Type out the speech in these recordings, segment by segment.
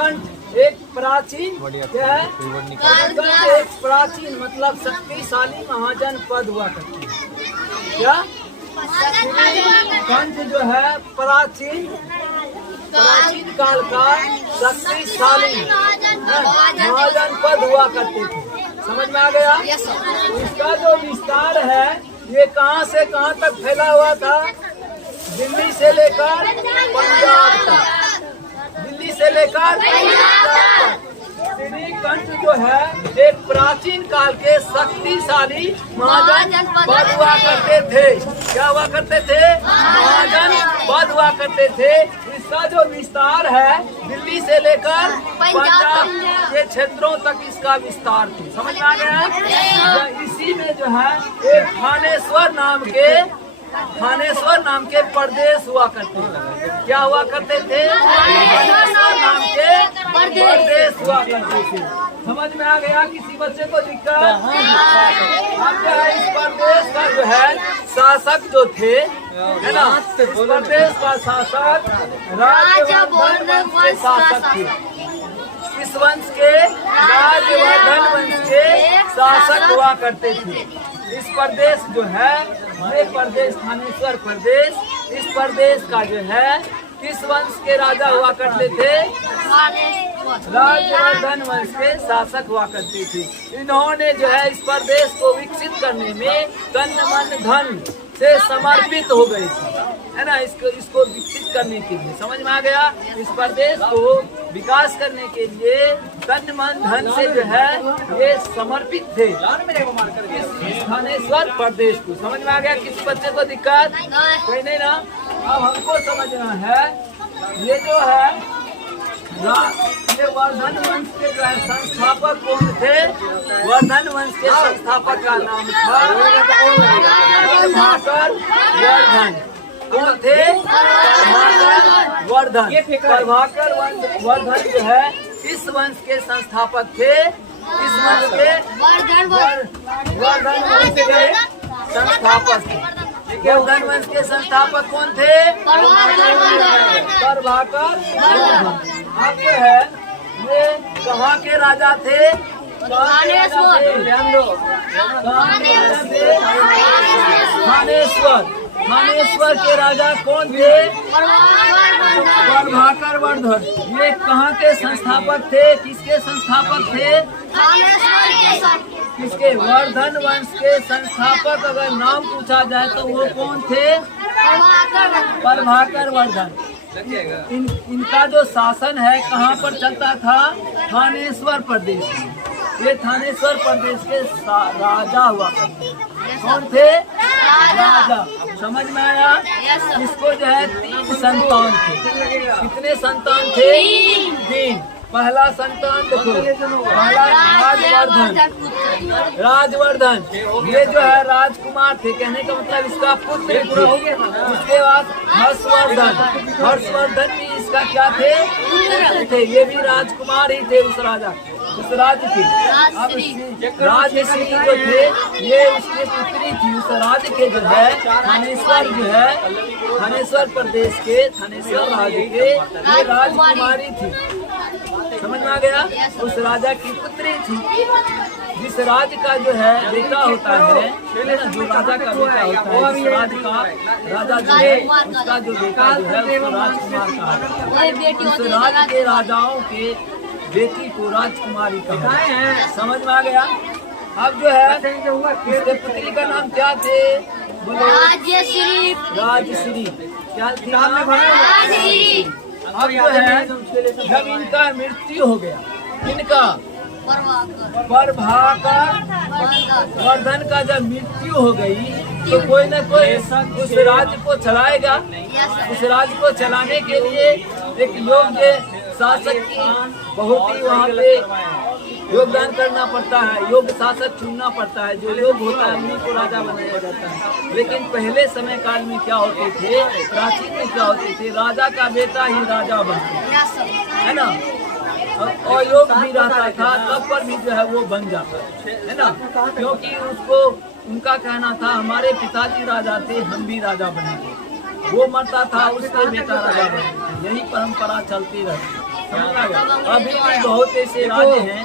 कंठ एक प्राचीन क्या है? कंठ एक प्राचीन मतलब शक्तिशाली महाजन पद हुआ करती है। क्या कंठ जो है प्राचीन काल का शक्तिशाली महाजन पद हुआ करते थे। समझ में आ गया? इसका जो विस्तार है ये कहाँ से कहाँ तक फैला हुआ था? दिल्ली से लेकर पंजाब तक। दिल्ली से लेकर पंजाब तक श्रीकंठ जो है एक प्राचीन काल के शक्तिशाली महाजन पद हुआ करते थे। क्या हुआ करते थे? महाजन पद हुआ करते थे। इसका जो विस्तार है दिल्ली से लेकर पंजाब के क्षेत्रों तक इसका विस्तार थी। समझ में आ गया? इसी में जो है एक थानेश्वर नाम के प्रदेश हुआ करते थे। क्या हुआ करते थे? थानेश्वर नाम के प्रदेश हुआ करते थे। समझ में आ गया? किसी बच्चे को दिक्कत? अब जो है इस प्रदेश का जो है शासक जो थे है ना, इस प्रदेश का शासक राजवर्धन वंश के शासक थे। इस वंश के राजवर्धन वंश के शासक हुआ करते थे। इस प्रदेश जो है ये प्रदेश थानेश्वर प्रदेश, इस प्रदेश का जो है किस वंश के राजा हुआ करते थे? राजवर्धन वंश के शासक हुआ करते थे। इन्होंने जो है इस प्रदेश को विकसित करने में तन मन धन से समर्पित हो गए थे, है ना, इसको विकसित करने के लिए। समझ में आ गया? इस प्रदेश को विकास करने के लिए तन मन धन से जो है ये समर्पित थे इस थानेश्वर प्रदेश को। समझ में आ गया? किसी बच्चे को दिक्कत? कोई नहीं ना? अब हमको समझना है ये जो है ये वर्धन वंश के जो है संस्थापक कौन थे? वर्धन वंश के संस्थापक का नाम था प्रभाकर वर्धन। कौन थे? वर्धन। प्रभाकर वर्धन जो है इस वंश के संस्थापक थे। इस वंश के वर्धन वंश के संस्थापक थे। वर्धन वंश के संस्थापक कौन थे? प्रभाकर वर्धन। अब जो है ये कहाँ के राजा थे? थानेश्वर के राजा कौन थे? प्रभाकर वर्धन। ये कहाँ के संस्थापक थे? किसके संस्थापक थे? किसके? वर्धन वंश के संस्थापक अगर नाम पूछा जाए तो वो कौन थे? प्रभाकर वर्धन। इनका जो शासन है कहाँ पर चलता था? थानेश्वर प्रदेश में। ये थानेश्वर प्रदेश के राजा हुआ करते। कौन थे? राजा। समझ में आया? इसको जो है 3 संतान थे। कितने संतान थे? 3। पहला संतान देखो, पहला राजवर्धन। ये जो है राजकुमार थे, कहने का मतलब इसका पुत्र थे। उसके बाद हर्षवर्धन भी इसका क्या थे? थे। ये भी राजकुमार ही थे उस राजा उस राज्य के। अब राजश्री जो थे ये उसकी पुत्री थी। उस राज्य के जो है थानेश्वर जो है थानेश्वर प्रदेश के थानेश्वर राज्य के ये राजकुमारी थी। समझ में आ गया? उस राजा की पुत्री थी। जिस राज्य का जो है बेटा होता है जो राजा का बेटा होता है, उस राज्य का राजा जो है उसका जो बेटा जो है उसको राजकुमार कहा। उस राज्य के राजाओं के बेटी को राजकुमारी कहा है। समझ में आ गया? अब जो है उसके पुत्री का नाम क्या थे? राजश्री। क्या थी? अब जो है जब इनका मृत्यु हो गया, इनका प्रभाकर वर्धन का जब मृत्यु हो गई तो कोई न कोई उस राज्य को चलाएगा। उस राज्य को चलाने के लिए एक योग्य शासक की बहुत ही वहाँ पे योगदान करना पड़ता है। योग्य शासक चुनना पड़ता है। जो योग्य होता है उन्हीं को राजा बनाया जाता है। लेकिन पहले समय काल में क्या होते थे? प्राचीन में क्या होते थे? राजा का बेटा ही राजा बनता है ना, और योग भी रहता था तब पर भी जो है वो बन जाता है ना, क्योंकि उसको उनका कहना था हमारे पिताजी राजा थे, हम भी राजा बनेंगे। वो मरता था उसके बेटा राजा बनेंगे। यही परंपरा चलती रहती। अभी भी बहुत ऐसे राज्य हैं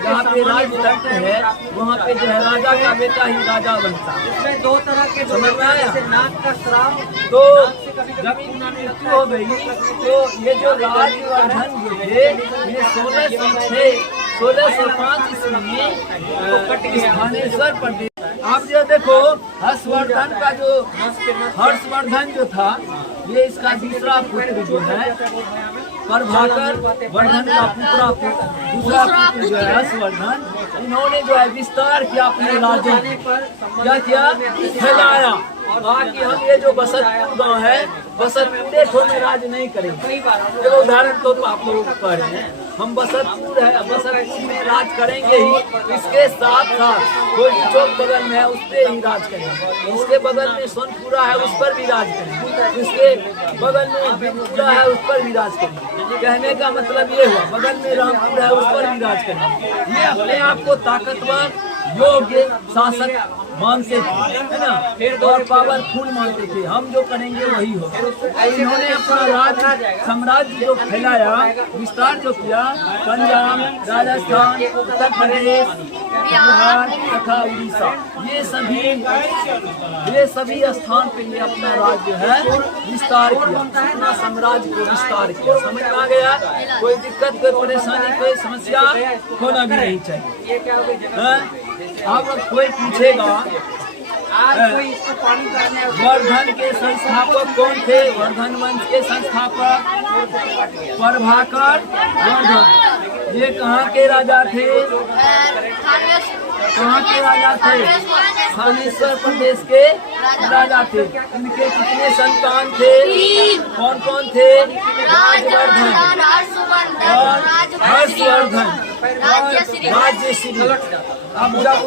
जहाँ पे राज तंत्र है, वहाँ पे जो है राजा का बेटा ही राजा बनता है। इसमें दो तरह के समझ में आया? नाक का श्राप, तो जब इनकी मृत्यु हो गई तो ये जो राजवर्धन जो थे ये 1605 ईस्वी में थानेश्वर प्रदेश। आप जो देखो हर्षवर्धन का जो हर्षवर्धन जो था ये इसका दूसरा पुत्र जो है प्रभाकर वर्धन का दूसरा पुत्र जो है हर्षवर्धन, इन्होंने जो है विस्तार किया अपने राज्य क्या किया, फैलाया। बाकी हम ये जो बसतपुर गांव है, बसतपुर ठो में राज नहीं करेंगे। एक उदाहरण तो आप लोगों को कह रहे हैं, हम बसतपुर है, बसतपुर में राज करेंगे ही। इसके साथ साथ कोई चौक बगल में है उस पर ही राज करेंगे, इसके बगल में सोनपुरा है उस पर भी राज करेंगे, इसके बगल में बिनपुरा है उस पर भी राज करेंगे। कहने का मतलब ये हुआ बगल में रामपुर है उस पर भी राज करेंगे। ये अपने आप को ताकतवर योग्य शासक मानते थे, है ना, और पावरफुल मानते थे। हम जो करेंगे वही हो। इन्होंने अपना राज साम्राज्य जो फैलाया, विस्तार जो किया, पंजाब, राजस्थान, उत्तर प्रदेश, बिहार तथा उड़ीसा, ये सभी स्थान पे ये अपना राज्य है विस्तार किया, अपना साम्राज्य को विस्तार किया। समझ में आ गया? कोई दिक्कत, कोई परेशानी, कोई समस्या होना भी नहीं चाहिए। अब कोई पूछेगा वर्धन के संस्थापक कौन थे? वर्धन वंश के संस्थापक प्रभाकर वर्धन। ये कहाँ के राजा थे? कहाँ के राजा थे? थानेश्वर प्रदेश के राजा थे। इनके कितने संतान थे? कौन कौन थे? राजवर्धन और हर्षवर्धन और राज्यश्री। अब जब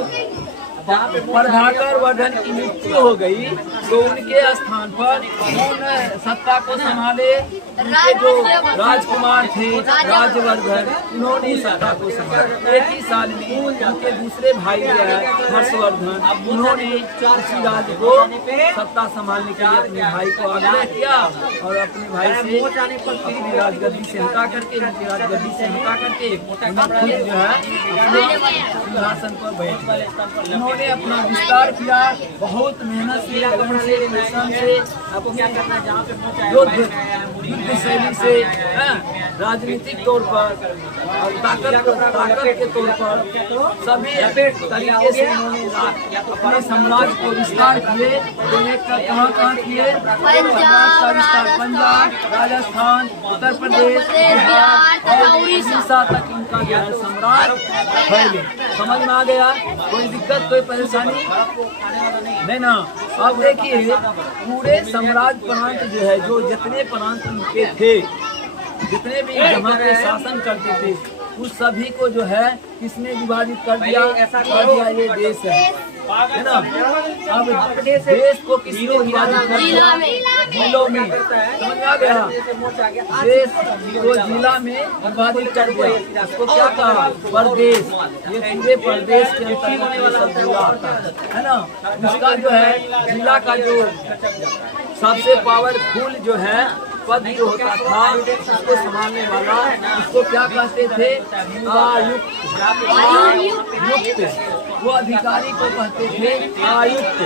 प्रभाकर वर्धन की मृत्यु हो गई तो उनके स्थान पर उन्होंने सत्ता को संभाले उनके जो राजकुमार थे राजवर्धन, उन्होंने सत्ता को संभाला। एक ही साल में उनके दूसरे भाई हर्षवर्धन, उन्होंने इसी राज्य को सत्ता संभालने के लिए अपने भाई को आग्रह किया और अपने भाई से अपनी राजगद्दी से हटा करके उन्हें खुद जो है सिंहासन पर बैठ गए। उन्होंने अपना विस्तार किया, बहुत मेहनत से, लगन से, परिश्रम से, अपने युद्ध शैली से, राजनीतिक तौर पर और ताकत के तौर पर सभी तरीके से उन्होंने अपने साम्राज्य को विस्तार किए। कहाँ किए? पंजाब, राजस्थान, उत्तर प्रदेश, बिहार और उड़ीसा तक इनका जो है साम्राज्य फैले। समझ में आ गया? कोई दिक्कत, कोई परेशानी नहीं ना? अब देखिए पूरे साम्राज्य प्रांत जो है, जो जितने प्रांत उनके थे, जितने भी जहाँ पे शासन करते थे, उस सभी को जो है किसने विभाजित कर दिया? ये देश है ना। अब देश को किसने विभाजित कर दिया? जिलों में। समझ आ गया? देश को जिला में विभाजित कर दिया। इसको क्या कहा? प्रदेश। ये पूरे प्रदेश के अंतर्गत ये सब जिला आता है ना। इसका जो है जिला का जो सबसे पावरफुल जो है पद जो होता था, उसको संभालने वाला, उसको क्या कहते थे? आयुक्त। वो अधिकारी को कहते थे आयुक्त।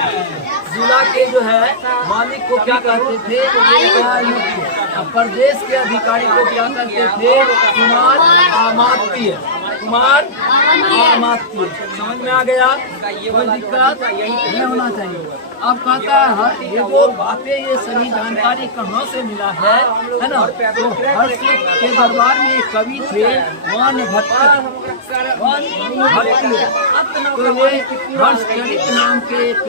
जिला के जो है मालिक को क्या कहते थे? आयुक्त। अब प्रदेश के अधिकारी को क्या कहते थे? कुमार अमात्य। समझ में आ गया? कोई दिक्कत नहीं होना चाहिए। अब कहता है ये जो बातें, ये सभी जानकारी कहाँ से मिला है ना? तो हर्ष के दरबार में एक कवि थे वानभट्ट। तो ये हर्षचरित नाम के एक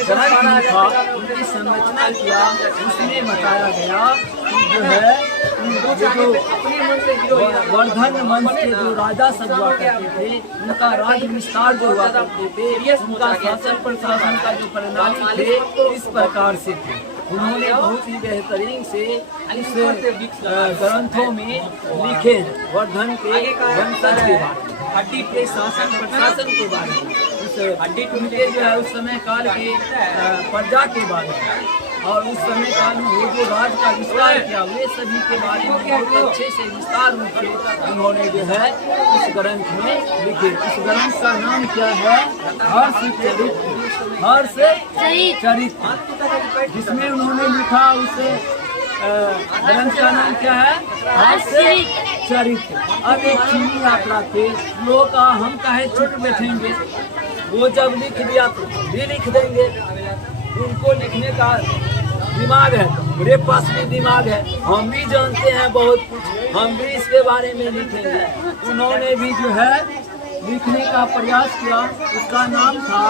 ग्रंथ था, उनकी संरचना किया। उसमें बताया गया जो है जो वर्धन वंश के जो राजा सब हुआ करते थे, उनका राज विस्तार जो हुआ करते थे, उनका शासन प्रशासन का जो प्रणाली थे इस प्रकार से थे। उन्होंने बहुत ही बेहतरीन से इस ग्रंथों में लिखे हैं वर्धन के वंशज के बारे में, हड्डी के शासन प्रशासन के बारे में, उस हड्डी उनके जो है उस समय काल के प्रजा के बारे में। और उस समय काल में वो जो राज का विस्तार किया, वे सभी के बारे में बहुत अच्छे से विस्तार रूप से उन्होंने जो है इस ग्रंथ में लिखे। इस ग्रंथ का नाम क्या है? हर्षचरित। हर्षचरित, जिसमें उन्होंने लिखा उसे ग्रंथ का नाम क्या है? हर्षचरित। अब एक चीनी यात्रा थे लोग का, हम काहे चुप बैठेंगे, वो जब लिख दिया तो भी लिख देंगे। उनको लिखने का दिमाग है, मेरे पास भी दिमाग है, हम भी जानते हैं बहुत कुछ, हम भी इसके बारे में लिखेंगे। उन्होंने भी जो है लिखने का प्रयास किया। उसका नाम था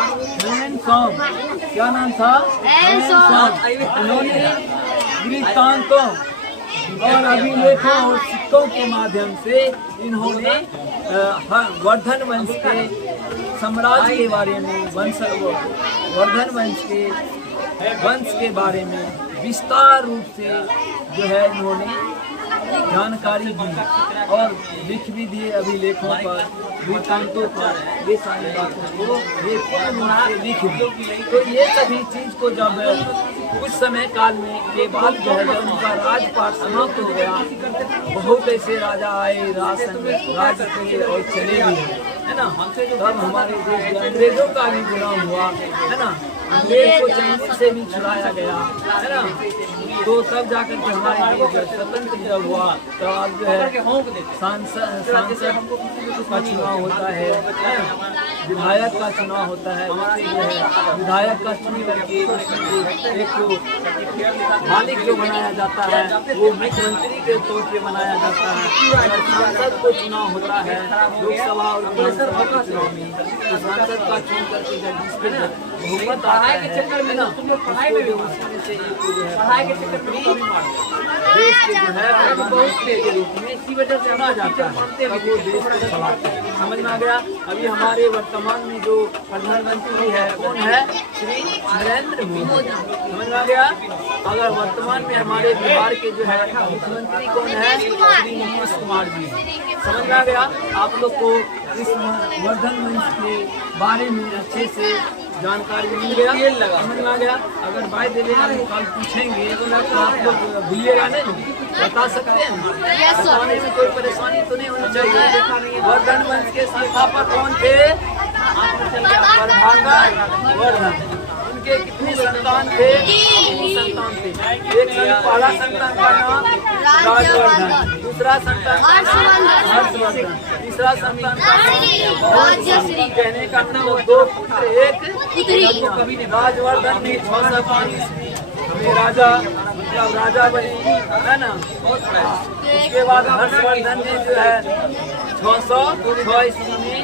हैंसॉम। क्या नाम था? हैंसॉम। उन्होंने वृत्तांतों और अभिलेखों और सिक्कों के माध्यम से इन्होंने वर्धन वंश के साम्राज्य के बारे में, वर्धन वंश के बारे में विस्तार रूप से जो है इन्होंने जानकारी दी और लिख भी दिए अभिलेखों पर, वृत्तांतों पर, ये सारी बातों को ये पूर्ण रूप से लिख दी। तो ये सभी चीज को जब कुछ समय काल में के बाद जो है जब उनका राजपाट समाप्त हो गया, बहुत ऐसे राजा आए, राज किए और चले भी, है ना। तब हमारे देश में अंग्रेजों का भी गुलाम हुआ, है ना। अंग्रेज को चाइनीज से भी छुड़ाया गया, है ना। तो तब जाकर के हमारे देश स्वतंत्र जब हुआ, तो अब जो है सांसद का चुनाव होता है, विधायक का चुनाव होता है। विधायक का चुन करके एक मालिक जो बनाया जाता है वो मुख्यमंत्री के तौर पे बनाया जाता है। सांसद को चुनाव होता है लोकसभा और विधानसभा के चुनाव में, तो सांसद का चुन करके जब जिसपे बहुमत आता है ना, उसमें से एक जो है देश के जो है प्रधानमंत्री के रूप में इसी वजह से चुना जाता है, तब वो देश को चलाते हैं। समझ में आ गया? अभी हमारे वर्तमान में जो प्रधानमंत्री है कौन है? श्री नरेंद्र मोदी। समझ में आ गया? अगर वर्तमान में हमारे बिहार के जो है मुख्यमंत्री कौन है? श्री नीतीश कुमार जी। समझ में आ गया? आप लोग को इस वर्धन वंश के बारे में अच्छे से जानकारी मिल गया, समझ में आ गया? अगर बाय द वे कल पूछेंगे तो आप लोग भूलिएगा नहीं, बता सकते हैं? बताने में कोई परेशानी तो नहीं होनी चाहिए। वर्धन वंश के संस्थापक कौन थे? वर्धन। उनके कितने संतान थे? 3 संतान थे। एक पहला संतान का नाम राजवर्धन, दूसरा संतान हर्षवर्धन, तीसरा संतान का नाम कहने का नाम 2 पुत्र 1 पुत्री। राजवर्धन ने 605 में राजा जब राजा बने, है ना। उसके बाद हर्षवर्धन ने जो है 606 ईस्वी में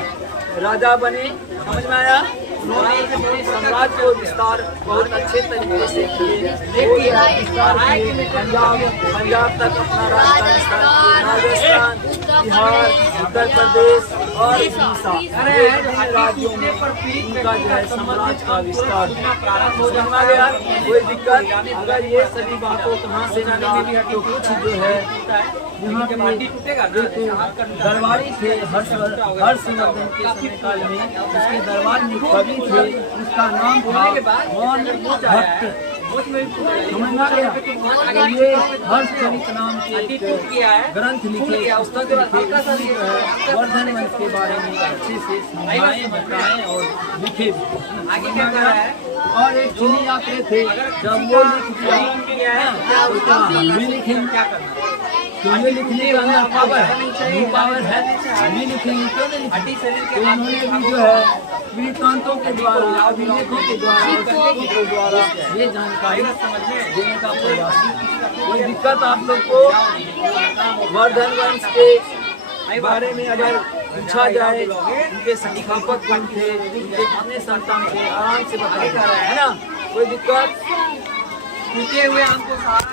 राजा बने। समझ में आया? उन्होंने अपने साम्राज्य को विस्तार बहुत अच्छे तरीके से किए, पंजाब तक अपना राज का विस्तार किया, राजस्थान, बिहार, उत्तर प्रदेश और उड़ीसा राज्यों में उनका जो है साम्राज्य का विस्तार समझ आ गया। कोई दिक्कत? अगर ये सभी बातों कहाँ से मिला तो कुछ जो है यहाँ पे दरबारी थे हर्षवर्धन के समय काल में, उसके दरबार में कवि थे, उसका नाम था मौन भट्ट। समझ में आ गया? तो ये हर्षचरित नाम के ग्रंथ लिखे, पुस्तक लिखे, उसमें जो है वर्धन वंश के बारे में अच्छे से समझाएं, बताएं और लिखे भी। और एक चीनी यात्री थे, जब वो लिख दिया तो हम भी लिखेंगे। क्या करना? तुम्हें लिखने का अंदर पावर है, हम भी लिखेंगे, क्यों नहीं लिखेंगे? तो उन्होंने भी जो है वृत्तांतों के द्वारा, अभिलेखों के द्वारा ये जानकारी देने का प्रयास। कोई दिक्कत आप लोग को? वर्धन वंश के बारे में अगर पूछा जाए, उनके संस्थापक कौन थे, उनके कितने संतान थे, आराम से बताया है ना। कोई दिक्कत? टूटे हुए हमको सारा